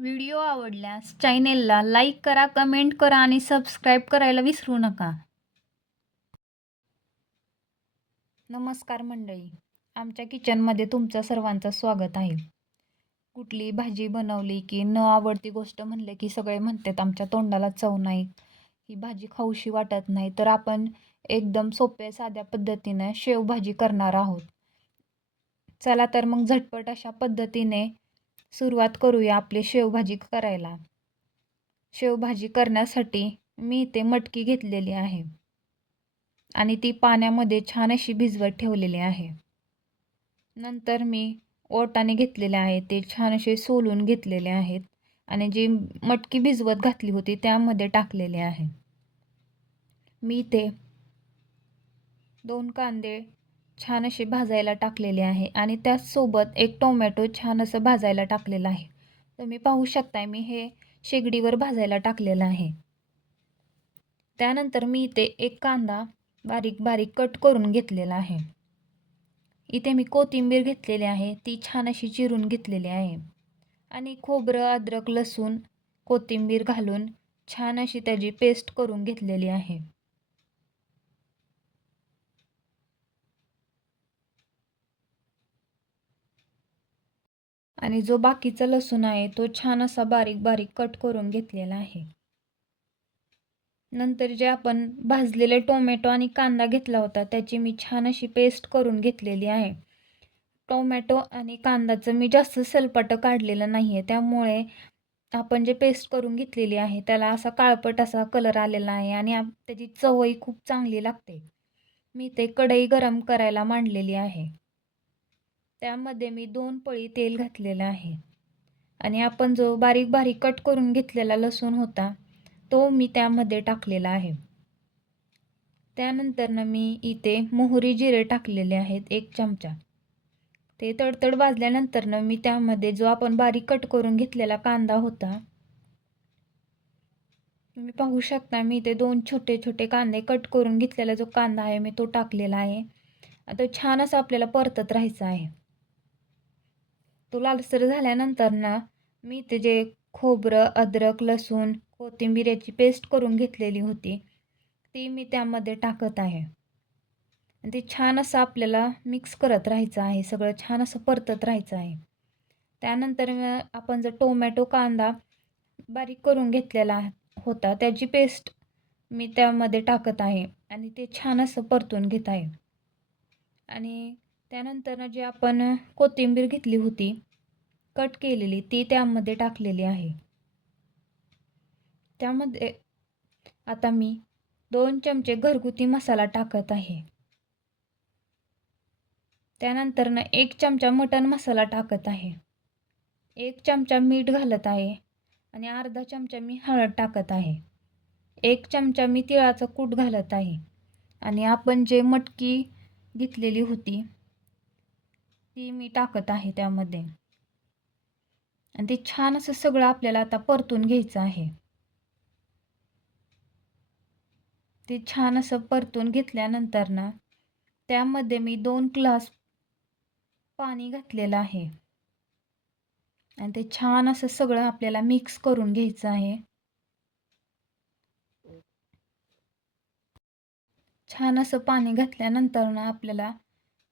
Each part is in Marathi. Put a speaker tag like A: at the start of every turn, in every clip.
A: व्हिडिओ आवडल्यास चॅनेलला लाईक करा कमेंट करा आणि सबस्क्राईब करायला विसरू नका. नमस्कार मंडळी. आमच्या किचनमध्ये तुमचं सर्वांचं स्वागत आहे. कुठली भाजी बनवली की न आवडती गोष्ट म्हणले की सगळे म्हणतात आमच्या तोंडाला चव नाही ही भाजी खाऊशी वाटत नाही तर आपण एकदम सोप्या साध्या पद्धतीनं शेवभाजी करणार आहोत. चला तर मग झटपट अशा पद्धतीने सुरुवात करूया आपली शेवभाजी करायला. शेवभाजी करण्यासाठी मी इथे मटकी घेतलेली आहे. आणि ती पाण्यामध्ये छान अशी भिजवत ठेवलेली आहे. नंतर मी ओटाने घेतलेले आहे ते छान असे सोलून घेतलेले आहेत. आणि जी मटकी भिजवत घातली होती त्यामध्ये टाकलेले आहे. मी ते दोन कांदे छान असे भाजायला टाकलेले आहे आणि त्याचसोबत एक टोमॅटो छान असं भाजायला टाकलेलं आहे. तुम्ही पाहू शकताय मी हे शेगडीवर भाजायला टाकलेलं आहे. त्यानंतर मी इथे एक कांदा बारीक बारीक कट करून घेतलेला आहे. इथे मी कोथिंबीर घेतलेली आहे ती छान अशी चिरून घेतलेली आहे. आणि खोबरं अद्रक लसूण कोथिंबीर घालून छान अशी त्याची पेस्ट करून घेतलेली आहे. आणि जो बाकीचा लसूण आहे तो छान असा बारीक बारीक कट करून घेतलेला आहे. नंतर जे आपण भाजलेले टोमॅटो आणि कांदा घेतला होता त्याची मी छान अशी पेस्ट करून घेतलेली आहे. टोमॅटो आणि कांदाचं मी जास्त सलपटं काढलेलं नाही आहे त्यामुळे आपण जे पेस्ट करून घेतलेली आहे त्याला असा काळपट असा कलर आलेला आहे आणि त्याची चवही खूप चांगली लागते. मी ते कढई गरम करायला मांडलेली आहे. त्यामध्ये मी दोन पळी तेल घातलेलं आहे. आणि आपण जो बारीक बारीक कट करून घेतलेला लसूण होता तो मी त्यामध्ये टाकलेला आहे. त्यानंतरनं मी इथे मोहरी जिरे टाकलेले आहेत एक चमचा. ते तडतड भाजल्यानंतरनं मी त्यामध्ये जो आपण बारीक कट करून घेतलेला कांदा होता तुम्ही पाहू शकता मी इथे दोन छोटे छोटे कांदे कट करून घेतलेला जो कांदा आहे मी तो टाकलेला आहे. आता छान असं आपल्याला परतत राहायचं आहे. तो लालसर झाल्यानंतर ना मी ते जे खोबरं अद्रक लसूण कोथिंबीर याची पेस्ट करून घेतलेली होती ती मी त्यामध्ये टाकत आहे. आणि ते छान असं आपल्याला मिक्स करत राहायचं आहे सगळं छान असं परतत राहायचं आहे. त्यानंतर आपण जर टोमॅटो कांदा बारीक करून घेतलेला होता त्याची पेस्ट मी त्यामध्ये टाकत आहे आणि ते छान असं परतून घेत आहे. आणि त्यानंतर जे आपण कोथिंबीर घेतली होती कट केलेली ती त्यामध्ये टाकलेली आहे. त्यामध्ये आता मी दोन चमचे घरगुती मसाला टाकत आहे. त्यानंतरनं एक चमचा मटण मसाला टाकत आहे. एक चमचा मीठ घालत आहे आणि अर्धा चमचा मी हळद टाकत आहे. एक चमचा मी तिळाचं कूट घालत आहे. आणि आपण जे मटकी घेतलेली होती ती मी टाकत आहे त्यामध्ये. आणि ते छान असं सगळं आपल्याला आता परतून घ्यायचं आहे. ते छान असं परतून घेतल्यानंतर ना त्यामध्ये मी दोन ग्लास पाणी घातलेलं आहे. आणि ते छान असं सगळं आपल्याला मिक्स करून घ्यायचं आहे. छान असं पाणी घातल्यानंतर ना आपल्याला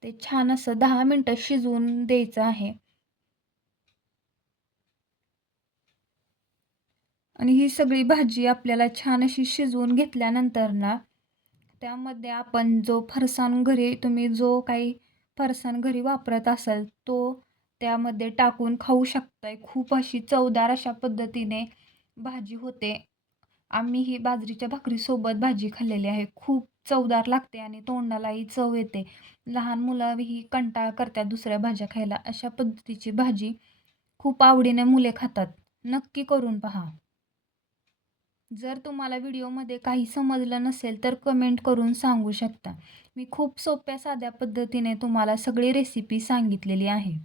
A: ते छान असं दहा मिनटं शिजवून द्यायचं आहे. आणि ही सगळी भाजी आपल्याला छान अशी शिजवून घेतल्यानंतर ना त्यामध्ये आपण जो फरसाण घरी तुम्ही जो काही फरसाण घरी वापरत असाल तो त्यामध्ये टाकून खाऊ शकताय. खूप अशी चवदार अशा पद्धतीने भाजी होते. आम्ही ही बाजरीच्या भाकरीसोबत भाजी खाल्लेली आहे. खूप चवदार लागते आणि तोंडालाही चव येते. लहान मुलं ही कंटाळ करतात दुसऱ्या भाज्या खायला. अशा पद्धतीची भाजी खूप आवडीने मुले खातात. नक्की करून पहा. जर तुम्हाला व्हिडिओमध्ये काही समजलं नसेल तर कमेंट करून सांगू शकता. मी खूप सोप्या साध्या पद्धतीने तुम्हाला सगळी रेसिपी सांगितलेली आहे.